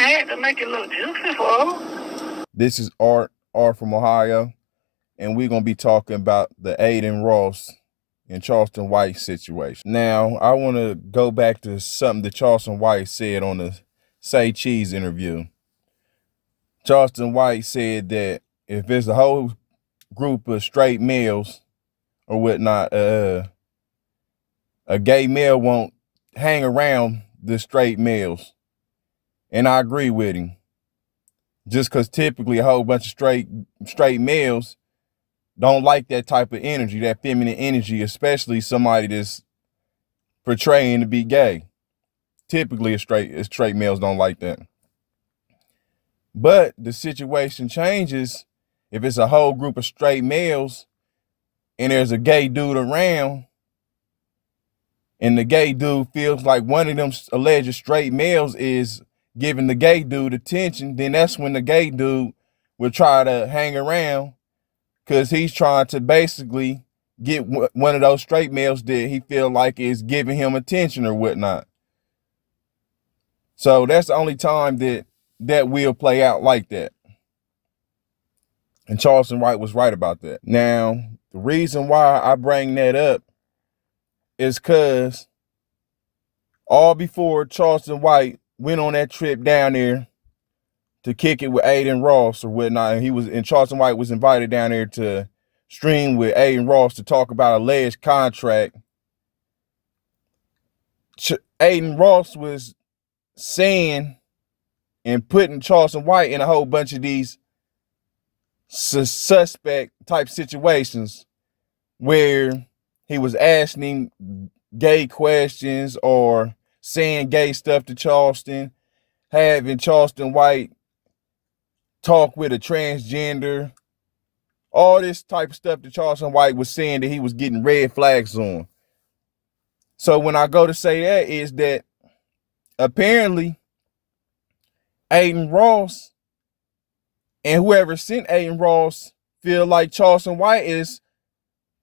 had to make it look juicy for him. This is Art from Ohio, and we're going to be talking about the Aiden Ross and Charleston White situation. Now, I want to go back to something that Charleston White said on the Say Cheese interview. Charleston White said that if it's a whole group of straight males or whatnot, a gay male won't hang around the straight males. And I agree with him. Just because typically a whole bunch of straight males don't like that type of energy, that feminine energy, especially somebody that's portraying to be gay. Typically, straight males don't like that. But the situation changes if it's a whole group of straight males and there's a gay dude around, and the gay dude feels like one of them alleged straight males is giving the gay dude attention, then that's when the gay dude will try to hang around because he's trying to basically get one of those straight males that he feel like is giving him attention or whatnot. So that's the only time that will play out like that. And Charleston White was right about that. Now, the reason why I bring that up is because all before Charleston White went on that trip down there to kick it with Aiden Ross or whatnot, and Charleston White was invited down there to stream with Aiden Ross to talk about alleged contract. Aiden Ross was saying and putting Charleston White in a whole bunch of these suspect type situations where he was asking him gay questions or saying gay stuff to Charleston, having Charleston White talk with a transgender, all this type of stuff that Charleston White was saying that he was getting red flags on. So when I go to say that is that apparently Aiden Ross and whoever sent Aiden Ross feel like Charleston White is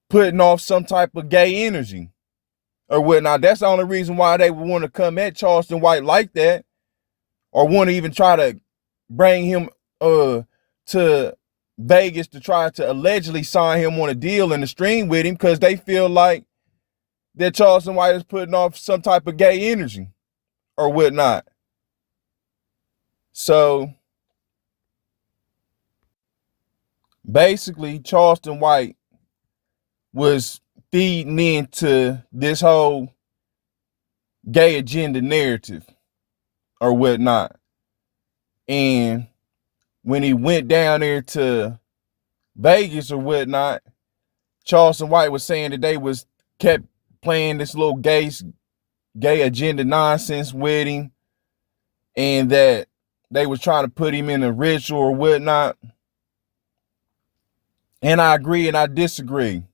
putting off some type of gay energy or whatnot. That's the only reason why they would want to come at Charleston White like that, or want to even try to bring him to Vegas to try to allegedly sign him on a deal in the stream with him, because they feel like that Charleston White is putting off some type of gay energy or whatnot. So basically, Charleston White was feeding into this whole gay agenda narrative or whatnot. And when he went down there to Vegas or whatnot, Charleston White was saying that they kept playing this little gay agenda nonsense with him, and that they was trying to put him in a ritual or whatnot. And I agree and I disagree.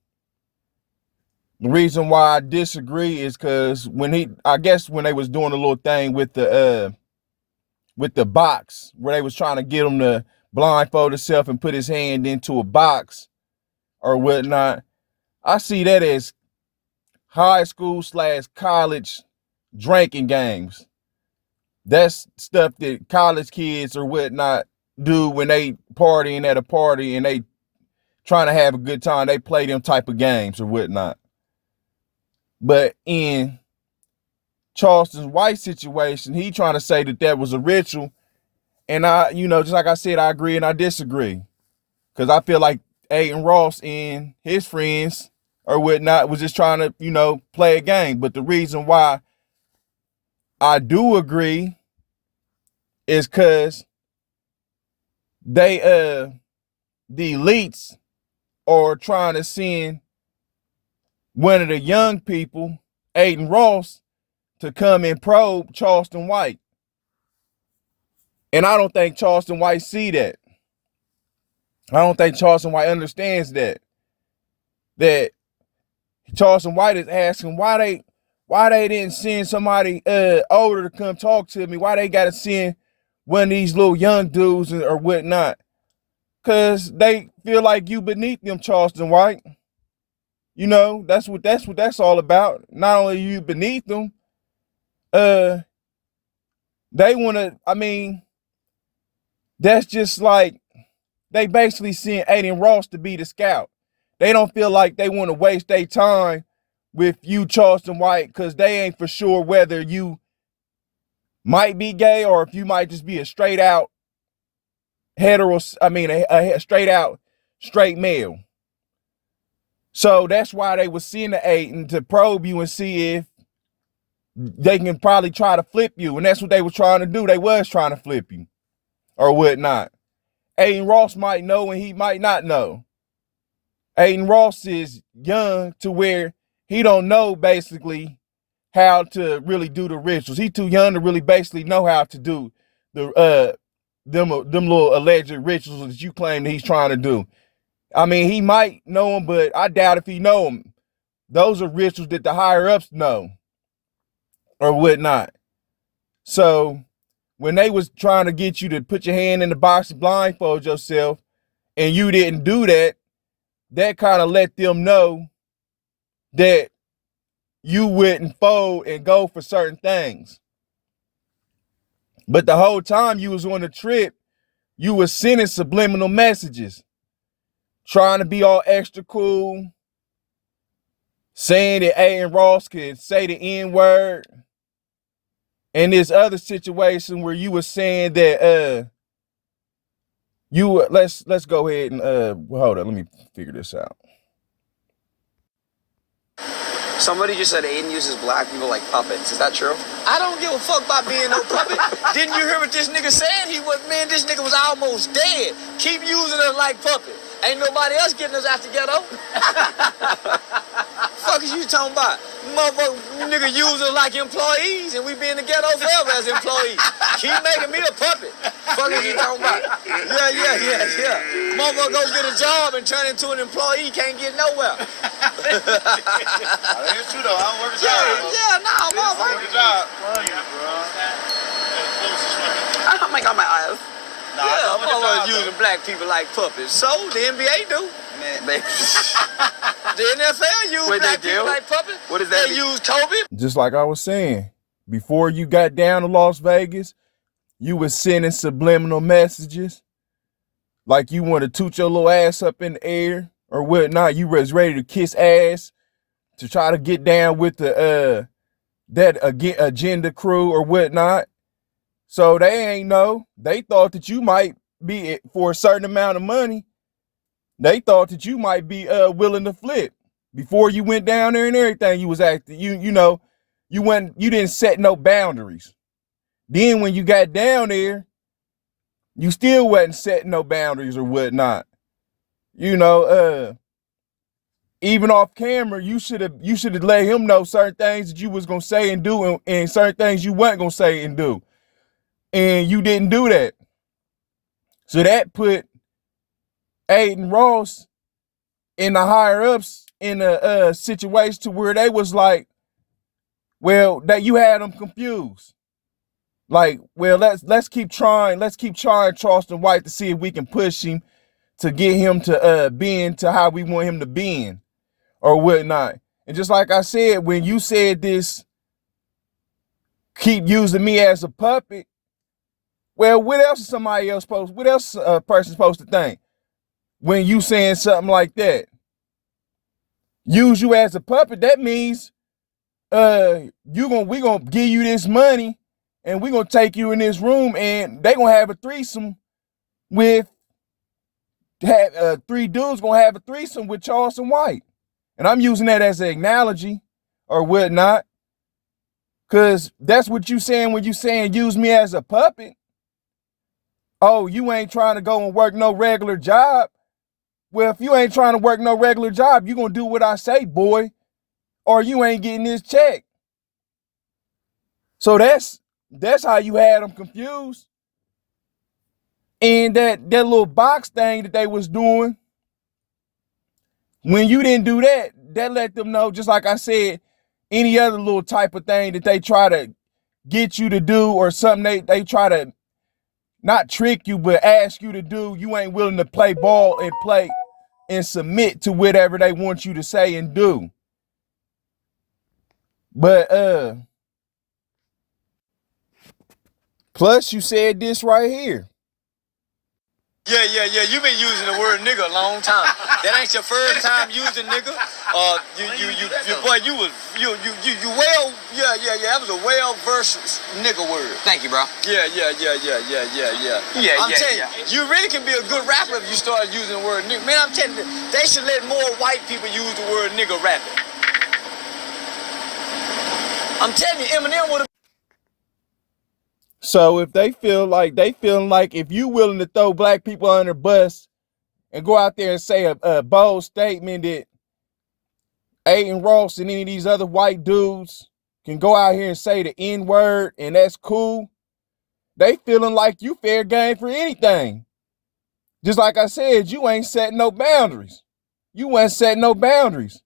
The reason why I disagree is because when they was doing a little thing with the box, where they was trying to get him to blindfold himself and put his hand into a box or whatnot, I see that as high school / college drinking games. That's stuff that college kids or whatnot do when they partying at a party and they trying to have a good time. They play them type of games or whatnot. But in Charleston White situation, he trying to say that was a ritual. And I, just like I said, I agree and I disagree. Because I feel like Aiden Ross and his friends or whatnot was just trying to, play a game. But the reason why I do agree is because the elites are trying to send one of the young people, Aiden Ross, to come and probe Charleston White. And I don't think Charleston White see that. I don't think Charleston White understands that Charleston White is asking why they didn't send somebody older to come talk to me. Why they got to send one of these little young dudes or whatnot? Because they feel like you beneath them, Charleston White. That's what that's all about. Not only you beneath them, they want to, that's just like they basically seeing Aiden Ross to be the scout. They don't feel like they want to waste their time with you, Charleston White, because they ain't for sure whether you might be gay or if you might just be a straight out a straight out straight male. So that's why they was seeing the Aiden to probe you and see if they can probably try to flip you. And that's what they were trying to do. They was trying to flip you or whatnot. Aiden Ross might know and he might not know. Aiden Ross is young to where he don't know basically how to really do the rituals. He too young to really basically know how to do the them little alleged rituals that you claim that he's trying to do. I mean, he might know them, but I doubt if he know them. Those are rituals that the higher ups know or whatnot. So when they was trying to get you to put your hand in the box and blindfold yourself, and you didn't do that, that kind of let them know that you wouldn't fold and go for certain things. But the whole time you was on the trip, you was sending subliminal messages, trying to be all extra cool, saying that Aiden Ross could say the N-word. And this other situation where you were saying that let's go ahead and hold on, let me figure this out. Somebody just said Aiden uses black people like puppets. Is that true? I don't give a fuck about being no puppet. Didn't you hear what this nigga said? This nigga was almost dead. Keep using us like puppet. Ain't nobody else getting us out the ghetto. Fuck is you talking about? Motherfucker, nigga use us like employees, and we be in the ghetto forever as employees. Keep making me a puppet. Fuck is you talking about? Yeah. Motherfucker go get a job and turn into an employee, can't get nowhere. That's true though. I don't work a job. Motherfucker. Work a job. I don't make all my eyes. Nah, yeah, motherfuckers using black people like puppets. So the NBA do. Man. The NFL use black people like puppets. What does that mean? They use Kobe. Just like I was saying, before you got down to Las Vegas, you was sending subliminal messages like you want to toot your little ass up in the air or whatnot. You was ready to kiss ass to try to get down with the that agenda crew or whatnot. So they ain't know. They thought that you might be, for a certain amount of money, they thought that you might be willing to flip. Before you went down there and everything, you was acting, you didn't set no boundaries. Then when you got down there, you still wasn't setting no boundaries or whatnot. Even off camera, you should have let him know certain things that you was gonna say and do, and certain things you wasn't gonna say and do. And you didn't do that. So that put Aiden Ross and the higher ups in a situation to where they was like, well, that you had them confused. Like, well, let's keep trying Charleston White to see if we can push him to get him to bend to how we want him to bend or whatnot. And just like I said, when you said this, keep using me as a puppet, well, what else is what else a person supposed to think when you saying something like that? Use you as a puppet, that means we gonna give you this money and we gonna take you in this room and they gonna have a threesome with three dudes gonna have a threesome with Charleston White. And I'm using that as an analogy or whatnot, because that's what you saying when you saying use me as a puppet. Oh, you ain't trying to go and work no regular job. Well, if you ain't trying to work no regular job, you gonna do what I say, boy, or you ain't getting this check. So that's how you had them confused. And that little box thing that they was doing, when you didn't do that, that let them know, just like I said, any other little type of thing that they try to get you to do or something they try to not trick you, but ask you to do, you ain't willing to play ball and play and submit to whatever they want you to say and do. But plus you said this right here. Yeah. You've been using the word nigga a long time. That ain't your first time using nigga. Boy, you well, yeah. That was a well versed nigga word. Thank you, bro. Yeah. I'm telling you, you really can be a good rapper if you start using the word nigga. Man, I'm telling you, they should let more white people use the word nigga rapping. I'm telling you, Eminem would have. So if they feeling like if you willing to throw black people under the bus and go out there and say a bold statement that Aiden Ross and any of these other white dudes can go out here and say the N-word and that's cool, they feeling like you fair game for anything. Just like I said, you ain't setting no boundaries. You ain't setting no boundaries.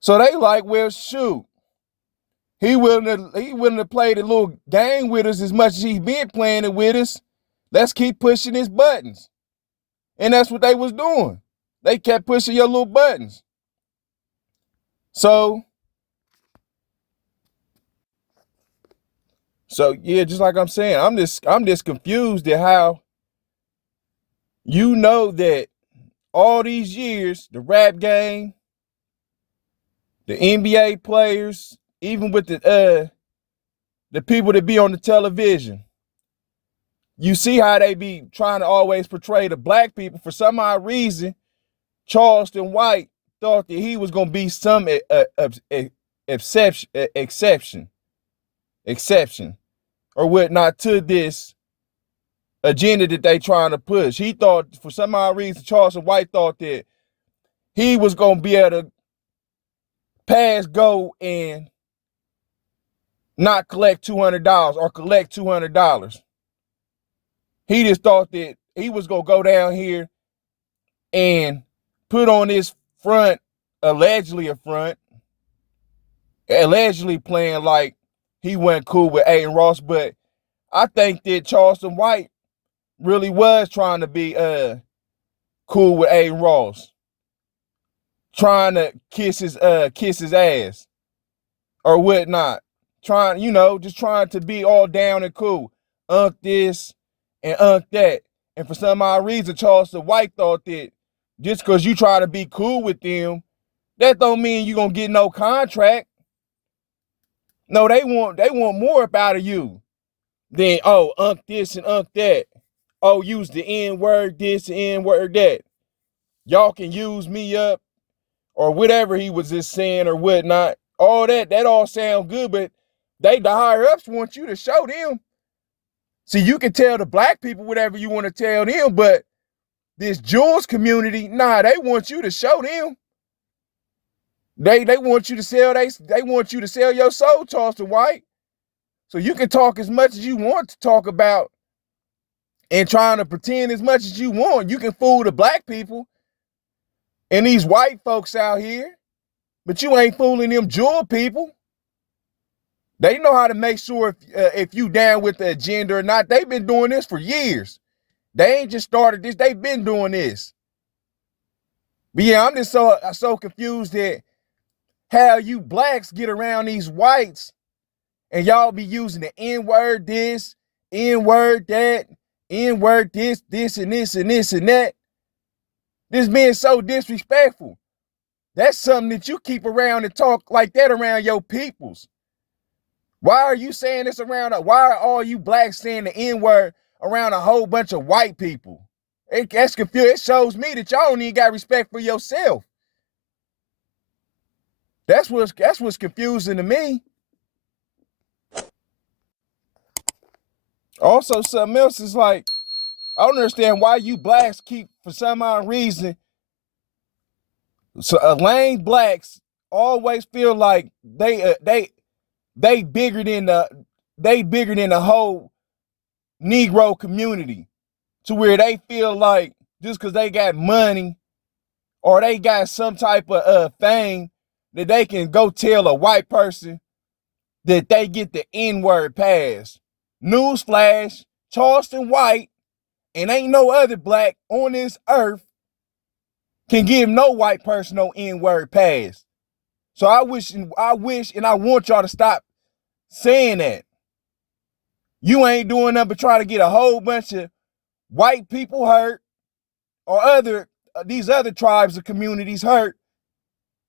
So they like, well, shoot. He willing to play the little game with us as much as he's been playing it with us. Let's keep pushing his buttons. And that's what they was doing. They kept pushing your little buttons. So yeah, just like I'm saying, I'm just confused at how you know that all these years, the rap game, the NBA players, even with the people that be on the television, you see how they be trying to always portray the black people. For some odd reason, Charleston White thought that he was going to be some exception or whatnot to this agenda that they trying to push. He thought, for some odd reason, Charleston White thought that he was going to be able to pass go and not collect $200 or collect $200. He just thought that he was going to go down here and put on his front, allegedly playing like he went cool with Aiden Ross. But I think that Charleston White really was trying to be cool with Aiden Ross, trying to kiss his ass or whatnot, just trying to be all down and cool, this and that. And for some odd reason, Charleston White thought that just because you try to be cool with them, that don't mean you gonna get no contract. No, they want more up out of you than this and that. Oh, use the N-word this and N-word that. Y'all can use me up or whatever he was just saying or whatnot. All that all sound good, but the higher ups want you to show them. See, you can tell the black people whatever you want to tell them, but this Jules community, nah, they want you to show them. They want you to sell they want you to sell your soul, Charleston White. So you can talk as much as you want to talk about and trying to pretend as much as you want. You can fool the black people and these white folks out here, but you ain't fooling them Jewel people. They know how to make sure if you down with the agenda or not. They've been doing this for years. They ain't just started this. They've been doing this. But yeah, I'm just so confused at how you blacks get around these whites and y'all be using the N-word this, N-word that, N-word this and this and this and that. This being so disrespectful. That's something that you keep around and talk like that around your peoples. Why are you saying this around? Why are all you blacks saying the N-word around a whole bunch of white people? That's confusing. It shows me that y'all don't even got respect for yourself. That's what's confusing to me. Also, something else is like, I don't understand why you blacks keep, for some odd reason, so lame blacks always feel like they bigger than the whole Negro community, to where they feel like just because they got money or they got some type of fame that they can go tell a white person that they get the N-word pass. Newsflash, Charleston White and ain't no other black on this earth can give no white person no N-word pass. So I wish and I want y'all to stop saying that. You ain't doing nothing but try to get a whole bunch of white people hurt or these other tribes or communities hurt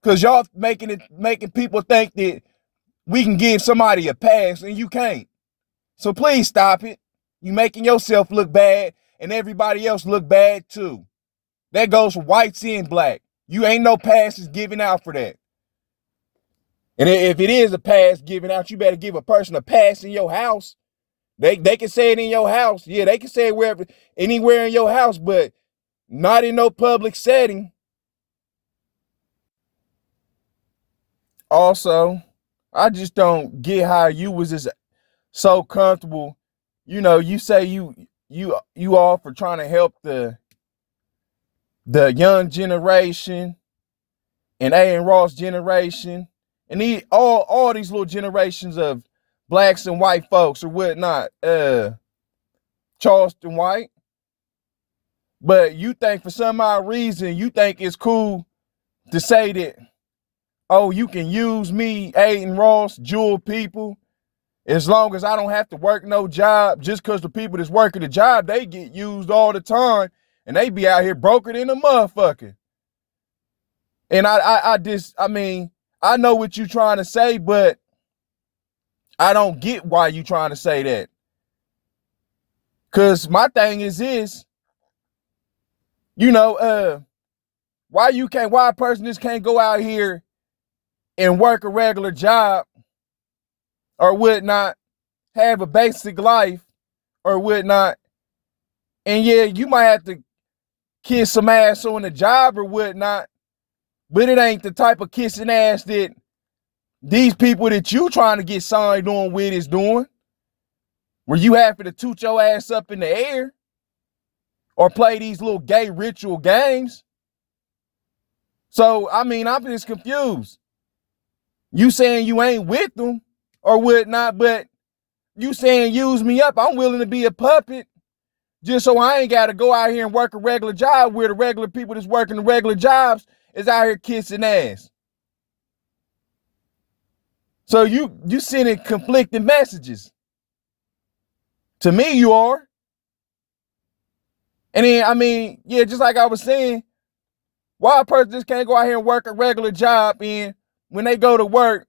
because y'all making people think that we can give somebody a pass and you can't. So please stop it. You making yourself look bad and everybody else look bad too. That goes for whites and black. You ain't no passes given out for that. And if it is a pass given out, you better give a person a pass in your house. They can say it in your house. Yeah, they can say it anywhere in your house, but not in no public setting. Also, I just don't get how you was just so comfortable. You know, you say you all for trying to help the young generation and A and Ross generation and all these little generations of blacks and white folks or whatnot, Charleston White. But you think for some odd reason, you think it's cool to say that, oh, you can use me, Aiden Ross, Jewel people, as long as I don't have to work no job, just because the people that's working the job, they get used all the time and they be out here broker than a motherfucker. And I know what you're trying to say, but I don't get why you trying to say that. Cause my thing is this, you know, why a person just can't go out here and work a regular job or whatnot, have a basic life or whatnot. And yeah, you might have to kiss some ass on the job or whatnot, but it ain't the type of kissing ass that these people that you trying to get signed on with is doing, where you have to toot your ass up in the air or play these little gay ritual games. So, I mean, I'm just confused. You saying you ain't with them or whatnot, but you saying use me up. I'm willing to be a puppet just so I ain't got to go out here and work a regular job where the regular people that's working the regular jobs is out here kissing ass. So you sending conflicting messages. To me, you are. And then, I mean, yeah, just like I was saying, why a person just can't go out here and work a regular job, and when they go to work,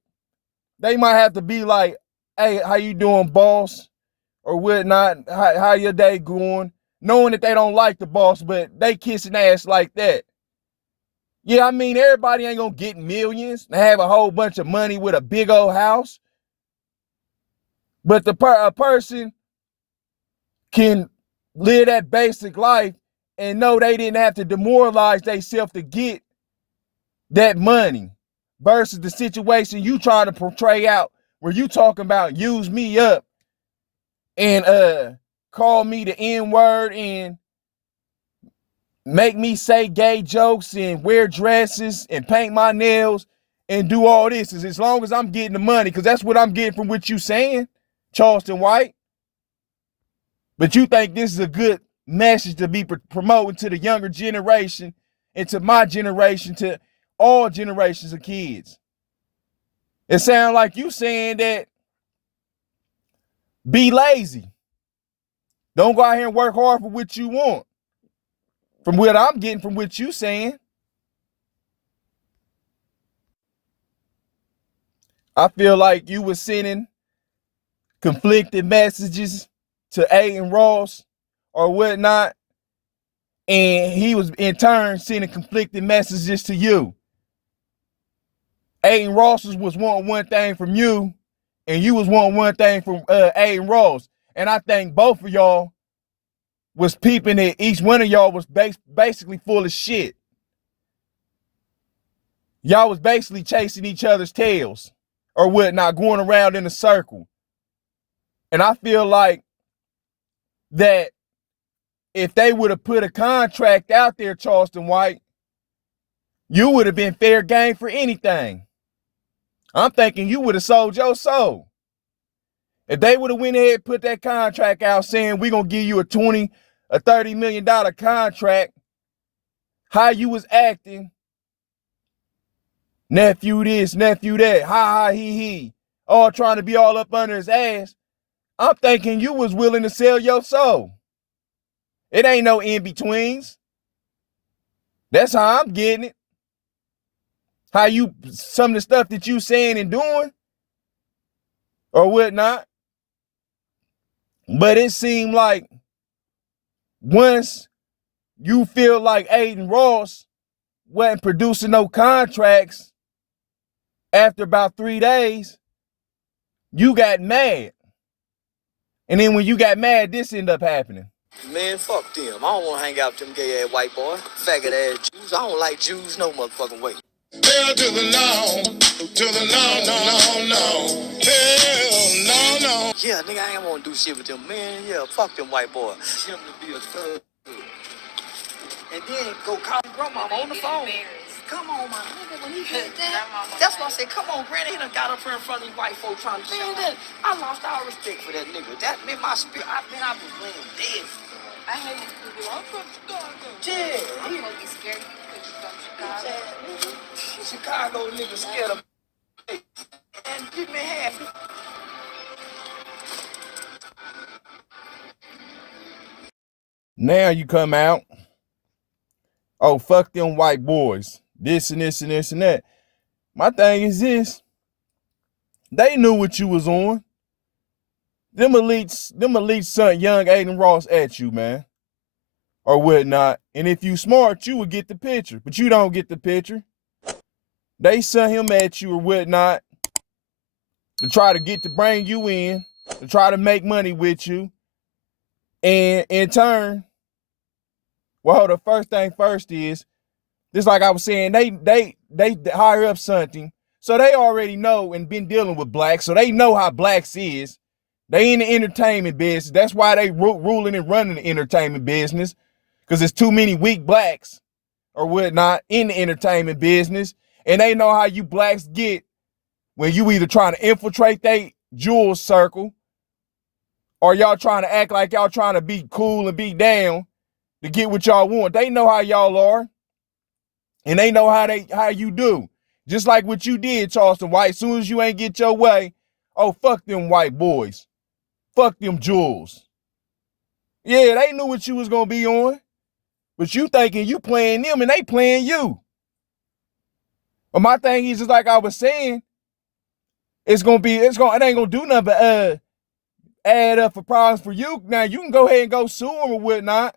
they might have to be like, hey, how you doing, boss? Or whatnot, how your day going? Knowing that they don't like the boss, but they kissing ass like that. Yeah, I mean, everybody ain't gonna get millions and have a whole bunch of money with a big old house. But a person can live that basic life and know they didn't have to demoralize themselves to get that money versus the situation you trying to portray out where you talking about use me up and call me the N-word and make me say gay jokes and wear dresses and paint my nails and do all this as long as I'm getting the money, because that's what I'm getting from what you saying, Charleston White. But you think this is a good message to be promoting to the younger generation and to my generation, to all generations of kids. It sounds like you saying that be lazy. Don't go out here and work hard for what you want. From what I'm getting from what you saying. I feel like you were sending conflicted messages to Aiden Ross or whatnot, and he was in turn sending conflicted messages to you. Aiden Ross was wanting one thing from you, and you was wanting one thing from Aiden Ross. And I think both of y'all was peeping that each one of y'all was basically full of shit. Y'all was basically chasing each other's tails or whatnot, going around in a circle. And I feel like that if they would have put a contract out there, Charleston White, you would have been fair game for anything. I'm thinking you would have sold your soul. If they would have went ahead and put that contract out saying we're going to give you a $20, a $30 million contract, how you was acting, nephew this, nephew that, ha, he, all trying to be all up under his ass, I'm thinking you was willing to sell your soul. It ain't no in-betweens. That's how I'm getting it. How you, some of the stuff that you saying and doing or whatnot. But it seemed like once you feel like Aiden Ross wasn't producing no contracts after about 3 days, you got mad. And then when you got mad, this ended up happening. Man, fuck them. I don't want to hang out with them gay ass white boy, faggot ass Jews. I don't like Jews no motherfucking way. Hell to the no, no. Hell no. Yeah, nigga, I ain't want to do shit with them, man. Yeah, fuck them white boys. Him to be a thug. And then go call grandmama on the phone. Come on, my nigga, when he did that. That's why I said, come on, granny. He done got up here in front of these white folks trying to, man, that, I lost all respect for that nigga. That meant my spirit. I was laying dead. I hate you people. I'm from Chicago. Yeah. I'm gonna be scared because you're from Chicago. Chicago nigga scared of me. And get me happy. Now you come out, oh, fuck them white boys. This and this and this and that. My thing is this. They knew what you was on. Them elites sent young Aiden Ross at you, man. Or whatnot. And if you smart, you would get the picture. But you don't get the picture. They sent him at you or whatnot to try to bring you in, to try to make money with you. And in turn, well, the first thing first is, just like I was saying, they hire up something. So they already know and been dealing with blacks. So they know how blacks is. They in the entertainment business. That's why they ruling and running the entertainment business. Because there's too many weak blacks or whatnot in the entertainment business. And they know how you blacks get when you either trying to infiltrate they jewel circle or y'all trying to act like y'all trying to be cool and be down to get what y'all want. They know how y'all are. And they know how you do. Just like what you did, Charleston White. As soon as you ain't get your way, oh, fuck them white boys. Fuck them jewels. Yeah, they knew what you was going to be on. But you thinking you playing them and they playing you. But my thing is, just like I was saying, it ain't going to do nothing but add up for problems for you. Now, you can go ahead and go sue them or whatnot.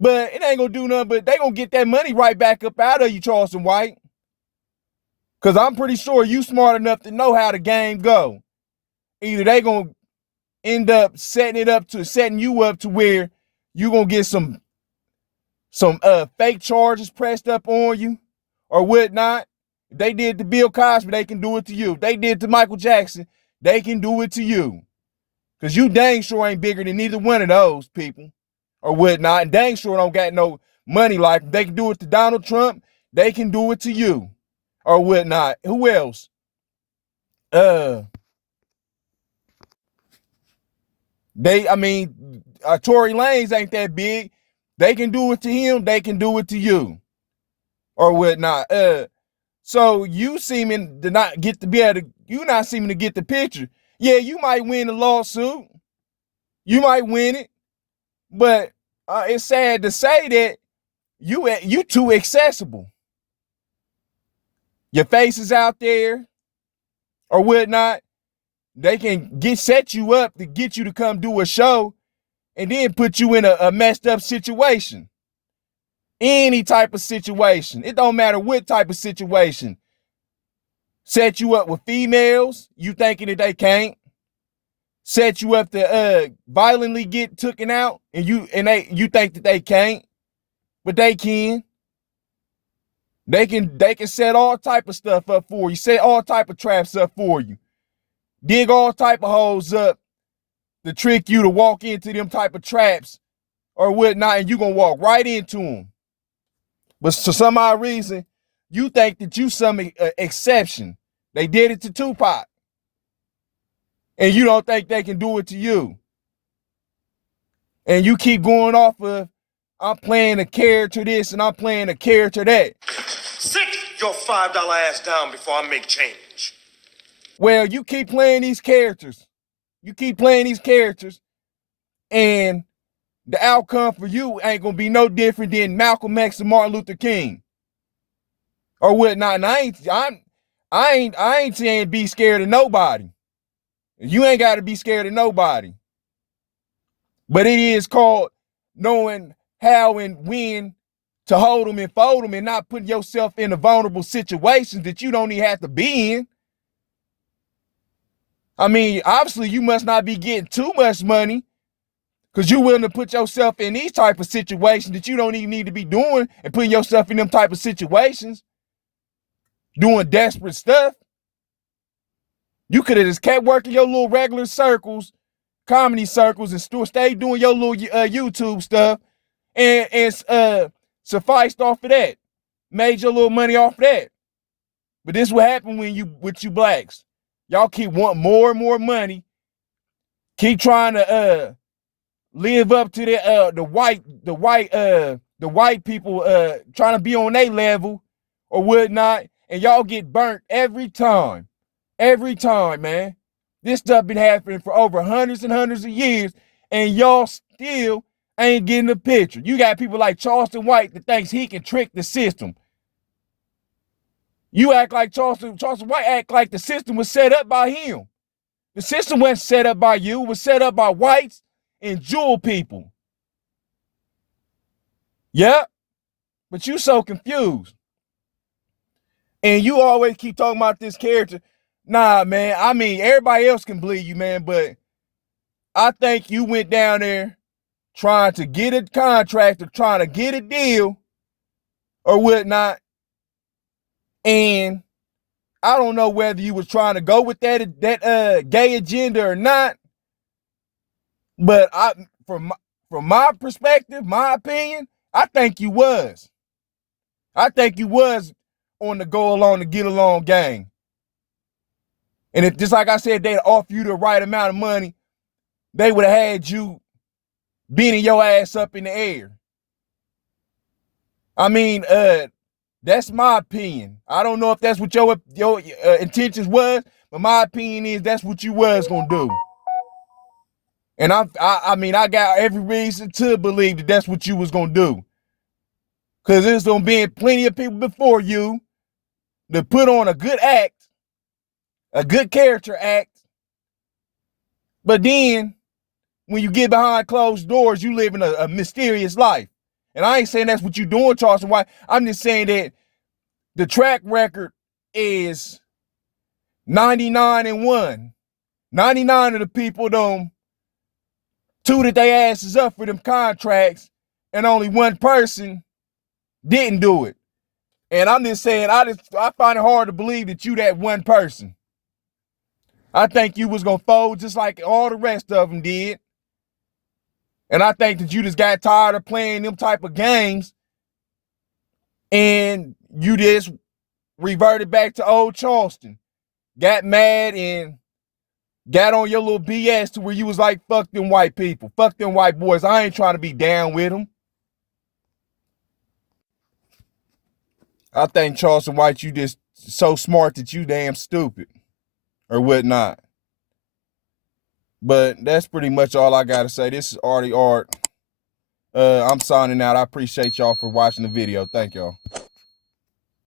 But it ain't going to do nothing but they going to get that money right back up out of you, Charleston White. Because I'm pretty sure you smart enough to know how the game go. Either they going to end up setting you up to where you going to get some fake charges pressed up on you or whatnot. If they did to Bill Cosby, they can do it to you. If they did to Michael Jackson, they can do it to you. Because you dang sure ain't bigger than neither one of those people or whatnot. And dang sure don't got no money like they can do it to Donald Trump. They can do it to you or whatnot. Who else? Tory Lanez ain't that big. They can do it to him. They can do it to you or whatnot. So you seeming to not get to be able to, you not seeming to get the picture. Yeah, you might win the lawsuit. You might win it. But it's sad to say that you too accessible. Your face is out there or whatnot. They can set you up to get you to come do a show and then put you in a messed up situation. Any type of situation. It don't matter what type of situation. Set you up with females, you thinking that they can't. Set you up to violently get taken out, and you think that they can't, but they can. They can set all type of stuff up for you, set all type of traps up for you, dig all type of holes up to trick you to walk into them type of traps or whatnot, and you gonna walk right into them. But for some odd reason, you think that you some exception. They did it to Tupac. And you don't think they can do it to you. And you keep going off of, I'm playing a character this and I'm playing a character that. Sit your $5 ass down before I make change. Well, you keep playing these characters. You keep playing these characters. And the outcome for you ain't gonna be no different than Malcolm X and Martin Luther King or whatnot. And I ain't saying be scared of nobody. You ain't got to be scared of nobody. But it is called knowing how and when to hold them and fold them and not putting yourself in the vulnerable situations that you don't even have to be in. I mean, obviously you must not be getting too much money because you're willing to put yourself in these type of situations that you don't even need to be doing and putting yourself in them type of situations, doing desperate stuff. You could have just kept working your little regular circles, comedy circles, and still stay doing your little YouTube stuff and sufficed off of that. Made your little money off of that. But this is what happened with you blacks. Y'all keep wanting more and more money. Keep trying to live up to the white people trying to be on their level or whatnot, and y'all get burnt every time. Every time, man. This stuff been happening for over hundreds and hundreds of years, and y'all still ain't getting the picture. You got people like Charleston White that thinks he can trick the system. You act like Charleston White act like the system was set up by him. The system wasn't set up by you. It was set up by whites and jewel people. Yep. But you so confused. And you always keep talking about this character. Nah, man. I mean, everybody else can believe you, man, but I think you went down there trying to get a contract or trying to get a deal or whatnot. And I don't know whether you was trying to go with that gay agenda or not. But from my perspective, my opinion, I think you was. I think you was on the go along to get along gang. And if, just like I said, they'd offer you the right amount of money, they would have had you beating your ass up in the air. I mean, that's my opinion. I don't know if that's what your intentions was, but my opinion is that's what you was gonna do. And I mean, I got every reason to believe that that's what you was gonna do. Cause there's gonna be plenty of people before you that put on a good act, a good character act. But then when you get behind closed doors, you live in a mysterious life. And I ain't saying that's what you doing, Charleston White. I'm just saying that the track record is 99-1. 99 of the people don't tooted their asses up for them contracts, and only one person didn't do it. And I'm just saying, I find it hard to believe that you that one person. I think you was gonna fold just like all the rest of them did. And I think that you just got tired of playing them type of games, and you just reverted back to old Charleston. Got mad and got on your little BS to where you was like, fuck them white people. Fuck them white boys. I ain't trying to be down with them. I think Charleston White, you just so smart that you damn stupid or whatnot. But that's pretty much all I got to say. This is Artie Art. I'm signing out. I appreciate y'all for watching the video. Thank y'all.